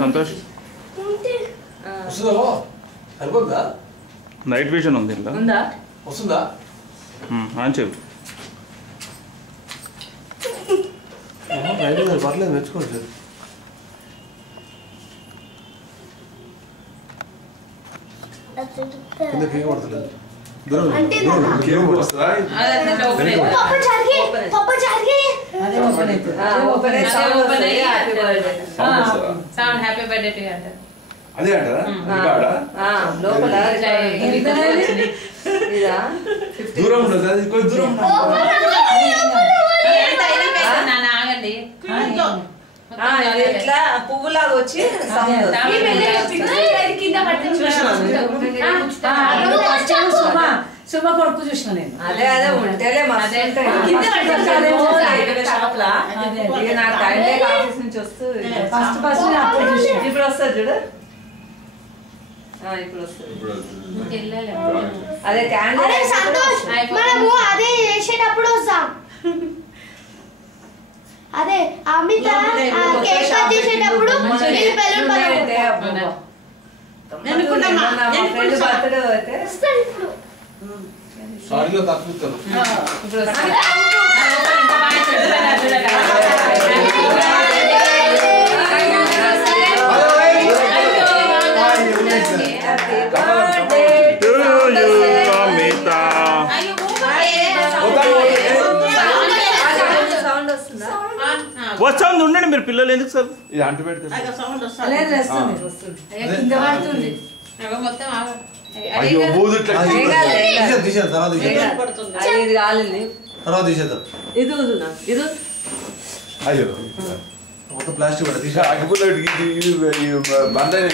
Santosh night vision ఉంది ఇలా వస్తుందా అని చెప్పు పర్లేదు మెచ్చుకోవచ్చు కింద కేక్ పడతలేదు అదే దూరం ఉండదు అది కొంచెం దూరం ఇట్లా పువ్వులాగా వచ్చి సుమ కొడుకు చూసిన నేను అదే అదే ఉంటేలే నాకు ఆఫీస్ నుంచి వస్తూ ఇప్పుడు వస్తుంది చూడు ఇప్పుడు వస్తుంది అదే మనము అదే చేసేటప్పుడు వస్తాం అదే అమిత కేక్ కట్ చేసేటప్పుడు సారీలో తక్కువ వచ్చాను ఉండండి మీరు పిల్లలు ఎందుకు సార్ ఇది అంటు పెడితే తర్వాత తీసేద్దాం అయ్యో మొత్తం ప్లాస్టిక్ కూడా తీసా అగ్గిపుల్ల బంద్ అయినా